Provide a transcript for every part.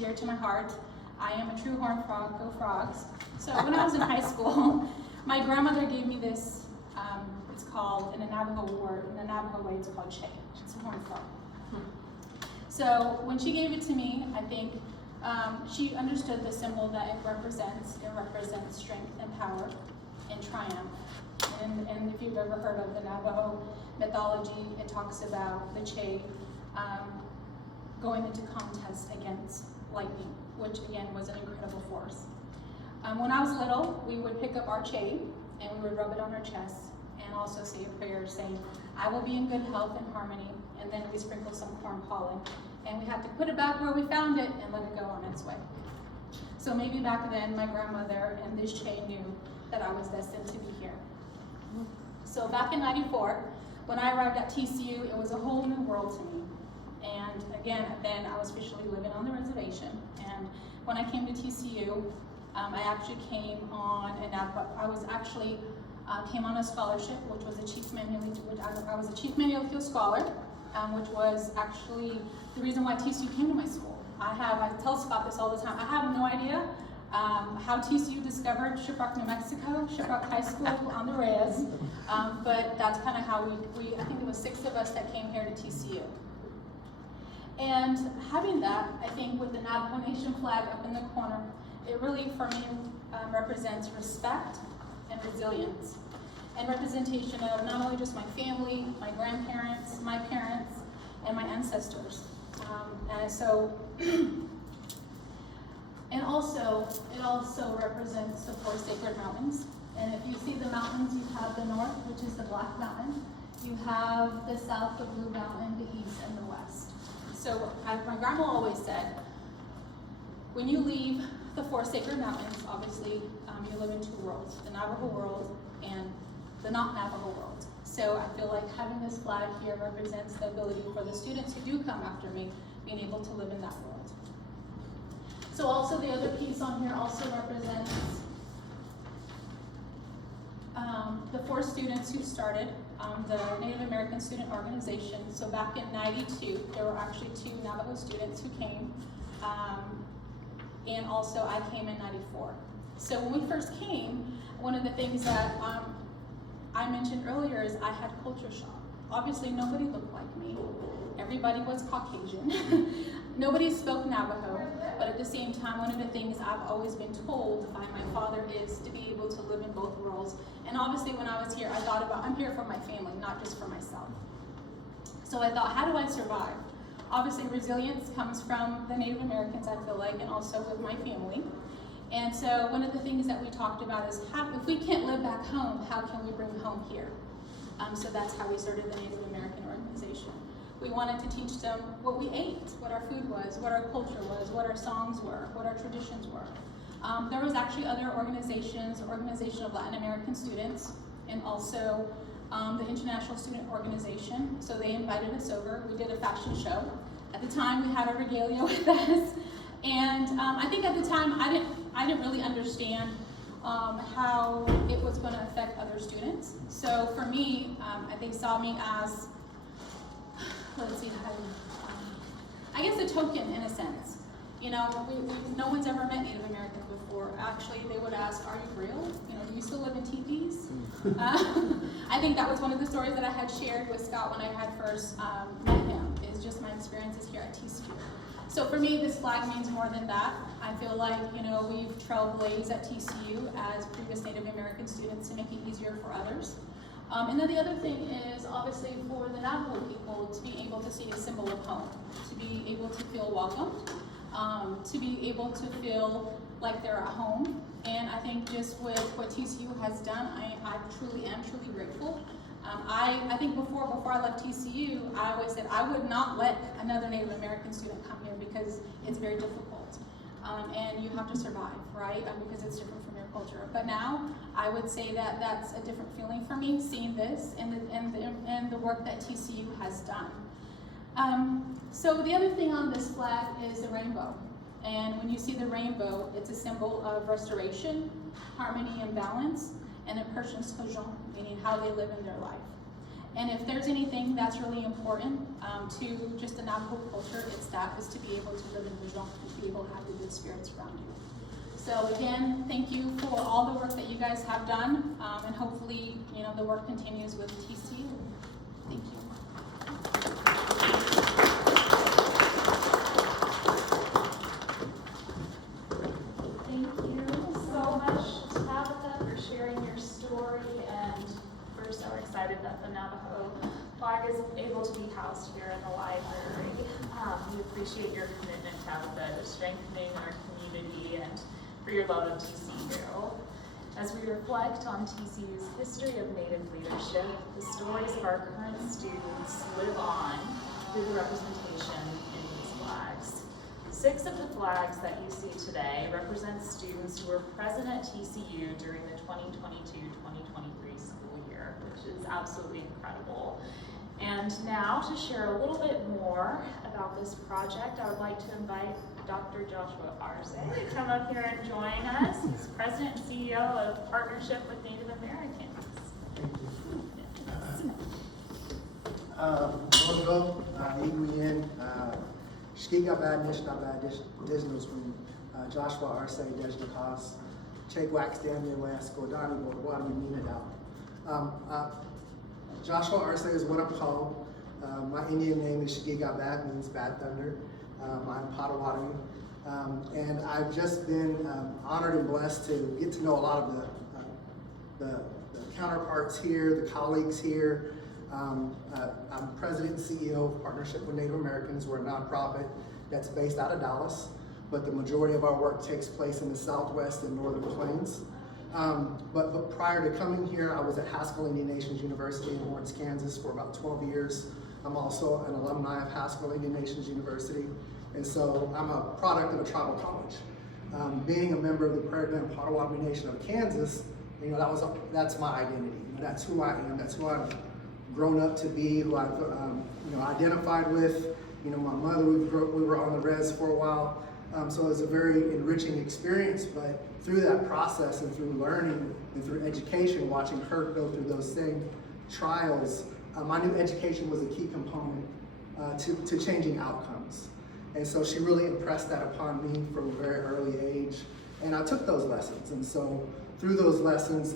dear to my heart. I am a true horned frog, go frogs. So when I was in high school, my grandmother gave me this, it's called, in the Navajo way, it's called che. It's a horned frog. So when she gave it to me, I think she understood the symbol that it represents. It represents strength and power and triumph. And if you've ever heard of the Navajo mythology, it talks about the che going into contest against lightning, which again was an incredible force. When I was little, we would pick up our che and we would rub it on our chest and also say a prayer saying, I will be in good health and harmony, and then we sprinkle some corn pollen. And we had to put it back where we found it and let it go on its way. So maybe back then, my grandmother and this che knew that I was destined to be here. So back in '94, when I arrived at TCU, it was a whole new world to me. And again, then I was officially living on the reservation. And when I came to TCU, I actually came on came on a scholarship, which was a Chief Manuel Scholar, which was actually the reason why TCU came to my school. I tell Scott this all the time. I have no idea how TCU discovered Shiprock, New Mexico, Shiprock High School on the res, but that's kind of how we, I think there was 6 of us that came here to TCU. And having that, I think with the Navajo Nation flag up in the corner, it really, for me, represents respect and resilience, and representation of not only just my family, my grandparents, my parents, and my ancestors. And also, it also represents the 4 sacred mountains. And if you see the mountains, you have the north, which is the Black Mountain. You have the south, the Blue Mountain, the east, and the west. So my grandma always said, when you leave the 4 sacred mountains, obviously you live in 2 worlds, the Navajo world and the not Navajo world. So I feel like having this flag here represents the ability for the students who do come after me being able to live in that world. So also the other piece on here also represents the 4 students who started the Native American Student Organization. So back in '92, there were actually 2 Navajo students who came, and also I came in '94. So when we first came, one of the things that I mentioned earlier is I had culture shock. Obviously, nobody looked like me. Everybody was Caucasian. Nobody spoke Navajo, but at the same time, one of the things I've always been told by my father is to be able to live in both worlds. And obviously, when I was here, I thought about, I'm here for my family, not just for myself. So I thought, how do I survive? Obviously, resilience comes from the Native Americans, I feel like, and also with my family. And so one of the things that we talked about is, if we can't live back home, how can we bring home here? So that's how we started the Native American organization. We wanted to teach them what we ate, what our food was, what our culture was, what our songs were, what our traditions were. There was actually other organizations, Organization of Latin American Students, and also the International Student Organization. So they invited us over. We did a fashion show. At the time, we had our regalia with us. And I think at the time, I didn't really understand how it was going to affect other students. So for me, they saw me as, I guess a token in a sense. You know, no one's ever met Native Americans before. Actually, they would ask, are you real? You know, do you still live in teepees? I think that was one of the stories that I had shared with Scott when I had first met him, is just my experiences here at TCU. So for me, this flag means more than that. I feel like, you know, we've trailblazed at TCU as previous Native American students to make it easier for others. And then the other thing is, obviously, for the Navajo people to be able to see a symbol of home, to be able to feel welcomed, to be able to feel like they're at home. And I think just with what TCU has done, I truly am grateful. I think before I left TCU, I always said I would not let another Native American student come here because it's very difficult. And you have to survive, right? Because it's different from your culture. But now, I would say that that's a different feeling for me, seeing this and the work that TCU has done. So the other thing on this flag is the rainbow. And when you see the rainbow, it's a symbol of restoration, harmony, and balance, and a person's cojon, meaning how they live in their life. And if there's anything that's really important to just the Navajo culture, it's that, is to be able to live in wisdom, to be able to have the good spirits around you. So again, thank you for all the work that you guys have done, and hopefully, the work continues with TCU. Thank you. Thank you so much, Tabitha, for sharing your story, and we're so excited that the Navajo flag is able to be housed here in the library. We appreciate your commitment, Tabitha, to strengthening our community and for your love of TCU. As we reflect on TCU's history of Native leadership, the stories of our current students live on through the representation in these flags. 6 of the flags that you see today represent students who were present at TCU during the 2022-2023 school year, which is absolutely incredible. And now, to share a little bit more about this project, I would like to invite Dr. Joshua Arce to come up here and join us. He's President and CEO of Partnership with Native Americans. Bonjour, Iguyen, Shkiga Badish, Nabadish, Disney, Joshua Arce, Dejnakas, Chek Wax, Daniel West, Godani, Wadami, Minadao. Joshua Arce is what I'm called. My Indian name is Shkiga Bad, means bad thunder. I'm Potawatomi. And I've just been honored and blessed to get to know a lot of the counterparts here, the colleagues here. I'm President and CEO of Partnership with Native Americans. We're a nonprofit that's based out of Dallas, but the majority of our work takes place in the Southwest and Northern Plains. But prior to coming here, I was at Haskell Indian Nations University in Lawrence, Kansas for about 12 years. I'm also an alumni of Haskell Indian Nations University, and so I'm a product of a tribal college. Being a member of the Prairie Band Potawatomi Nation of Kansas, that's my identity. That's who I am. That's who I've grown up to be. Who I've identified with. My mother, we were on the res for a while, so it was a very enriching experience. But through that process and through learning and through education, watching her go through those same trials, my new education was a key component to changing outcomes. And so she really impressed that upon me from a very early age. And I took those lessons. And so through those lessons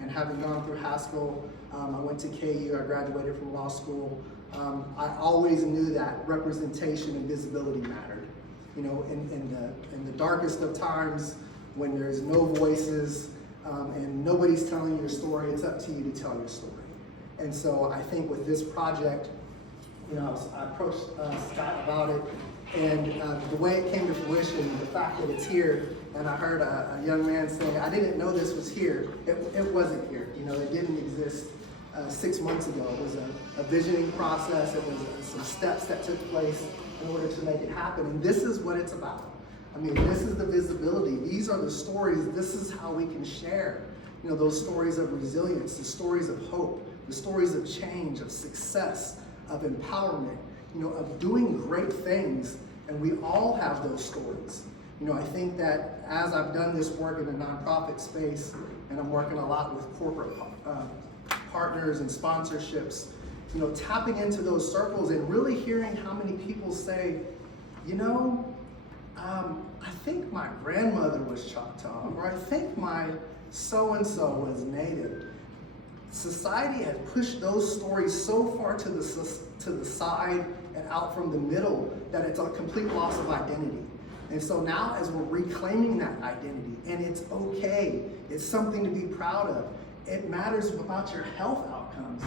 and having gone through Haskell, I went to KU, I graduated from law school. I always knew that representation and visibility mattered. In the darkest of times, when there's no voices and nobody's telling your story, it's up to you to tell your story. And so I think with this project, I approached Scott about it, and the way it came to fruition, the fact that it's here, and I heard a young man say, I didn't know this was here. It wasn't here. It didn't exist 6 months ago. It was a visioning process. It was some steps that took place in order to make it happen. And this is what it's about. This is the visibility. These are the stories. This is how we can share, those stories of resilience, the stories of hope, the stories of change, of success, of empowerment, of doing great things. And we all have those stories. I think that as I've done this work in the nonprofit space, and I'm working a lot with corporate partners and sponsorships, tapping into those circles and really hearing how many people say, I think my grandmother was Choctaw, or I think my so-and-so was Native. Society had pushed those stories so far to the side and out from the middle that it's a complete loss of identity. And so now, as we're reclaiming that identity, and it's okay, it's something to be proud of, it matters about your health outcomes.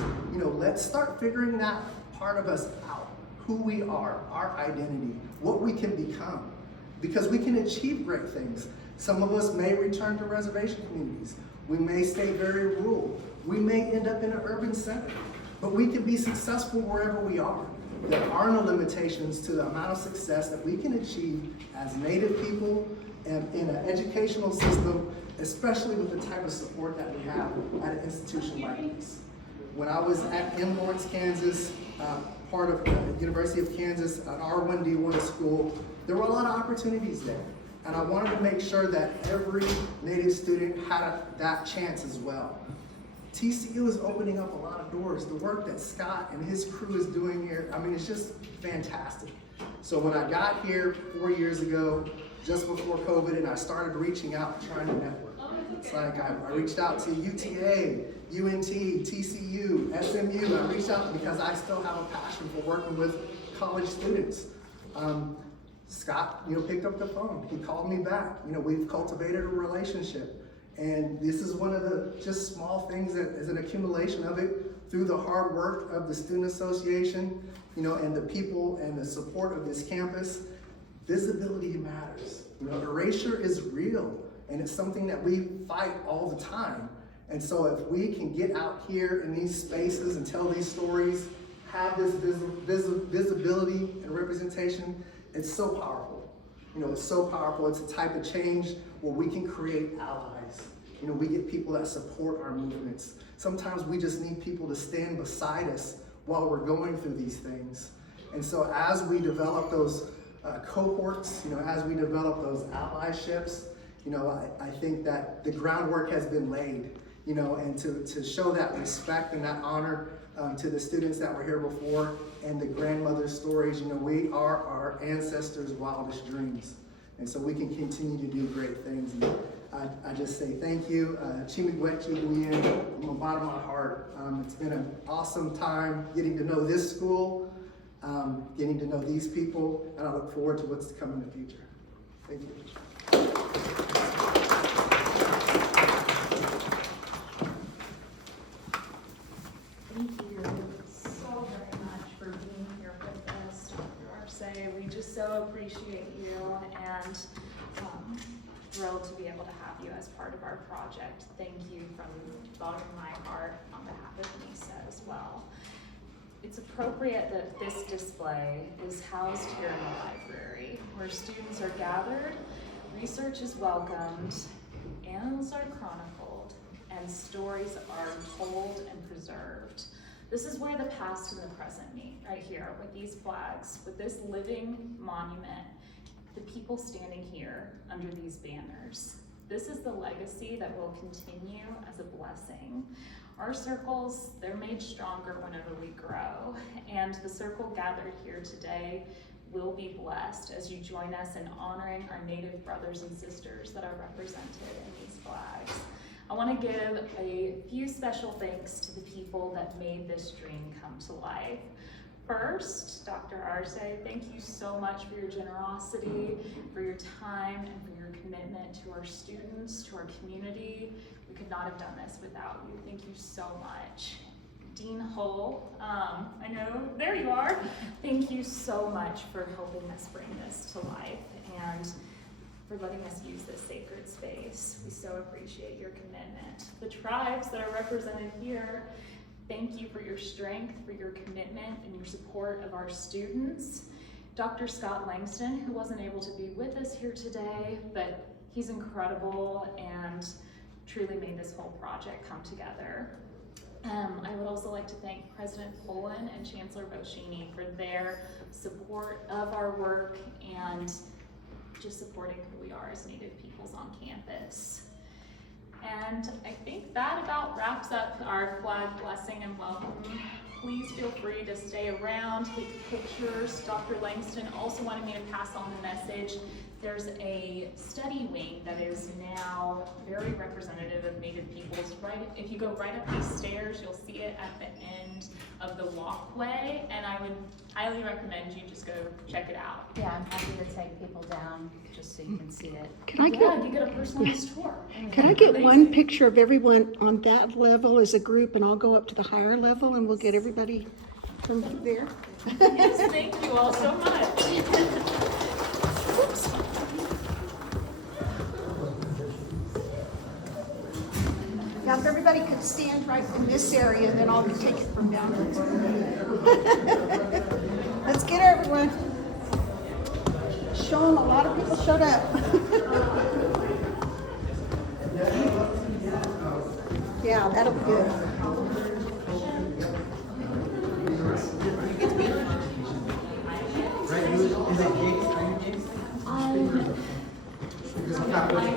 Let's start figuring that part of us out, who we are, our identity, what we can become, because we can achieve great things. Some of us may return to reservation communities. We may stay very rural. We may end up in an urban center, but we can be successful wherever we are. There are no limitations to the amount of success that we can achieve as Native people and in an educational system, especially with the type of support that we have at an institution like this. When I was in Lawrence, Kansas, part of the University of Kansas, an R1D1 school, there were a lot of opportunities there. And I wanted to make sure that every Native student had that chance as well. TCU is opening up a lot of doors. The work that Scott and his crew is doing here, I mean, it's just fantastic. So when I got here 4 years ago, just before COVID, and I started reaching out and trying to network. It's like I reached out to UTA, UNT, TCU, SMU. I reached out because I still have a passion for working with college students. Scott, picked up the phone. He called me back. We've cultivated a relationship. And this is one of the just small things that is an accumulation of it through the hard work of the Student Association, and the people and the support of this campus. Visibility matters. Erasure is real, and it's something that we fight all the time. And so if we can get out here in these spaces and tell these stories, have this visibility and representation, it's so powerful. It's so powerful. It's a type of change where we can create allies. We get people that support our movements. Sometimes we just need people to stand beside us while we're going through these things. And so as we develop those cohorts, as we develop those allyships, I think that the groundwork has been laid, and to show that respect and that honor to the students that were here before and the grandmother stories, we are our ancestors' wildest dreams. And so we can continue to do great things. And I just say thank you. Chimigwechi from the bottom of my heart. It's been an awesome time getting to know this school, getting to know these people, and I look forward to what's to come in the future. Thank you. Thank you so very much for being here with us, Dr. Arce. We just so appreciate you, and thrilled to be able to have you as part of our project. Thank you from the bottom of my heart on behalf of NISA as well. It's appropriate that this display is housed here in the library, where students are gathered, research is welcomed, annals are chronicled, and stories are told and preserved. This is where the past and the present meet, right here, with these flags, with this living monument, the people standing here under these banners. This is the legacy that will continue as a blessing. Our circles, they're made stronger whenever we grow, and the circle gathered here today will be blessed as you join us in honoring our Native brothers and sisters that are represented in these flags. I want to give a few special thanks to the people that made this dream come to life. First, Dr. Arce, thank you so much for your generosity, for your time, and for your commitment to our students, to our community. We could not have done this without you. Thank you so much. Dean Hull, I know, there you are. Thank you so much for helping us bring this to life and for letting us use this sacred space. We so appreciate your commitment. The tribes that are represented here, thank you for your strength, for your commitment, and your support of our students. Dr. Scott Langston, who wasn't able to be with us here today, but he's incredible and truly made this whole project come together. I would also like to thank President Poland and Chancellor Boschini for their support of our work and just supporting who we are as Native peoples on campus. And I think that about wraps up our flag blessing and welcome. Please feel free to stay around, take pictures. Dr. Langston also wanted me to pass on the message. There's a study wing that is now very representative of Native peoples. Right, if you go right up these stairs, you'll see it at the end of the walkway, and I would highly recommend you just go check it out. Yeah, I'm happy to take people down just so you can see it. You get a personalized tour. Can I get one picture of everyone on that level as a group, and I'll go up to the higher level and we'll get everybody from there? Yes, thank you all so much. Oops. Now, if everybody could stand right in this area, then I'll take it from down there. Let's get everyone. Show them a lot of people showed up. Yeah, that'll be good.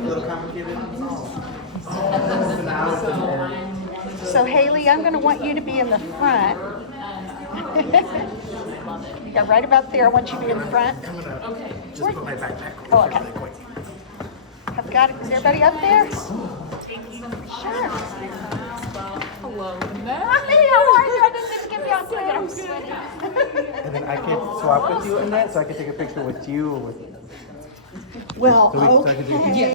Little complicated. So Haley, I'm gonna want you to be in the front. Yeah, right about there. I want you to be in front. Okay. Just put my backpack Oh, okay. I've got it. Is everybody up there? Sure. Hello. Hey, how are you? I didn't even get down to it. I'm sweaty. And then I can swap with you in that, so I can take a picture with you. With Well, so I can do- okay.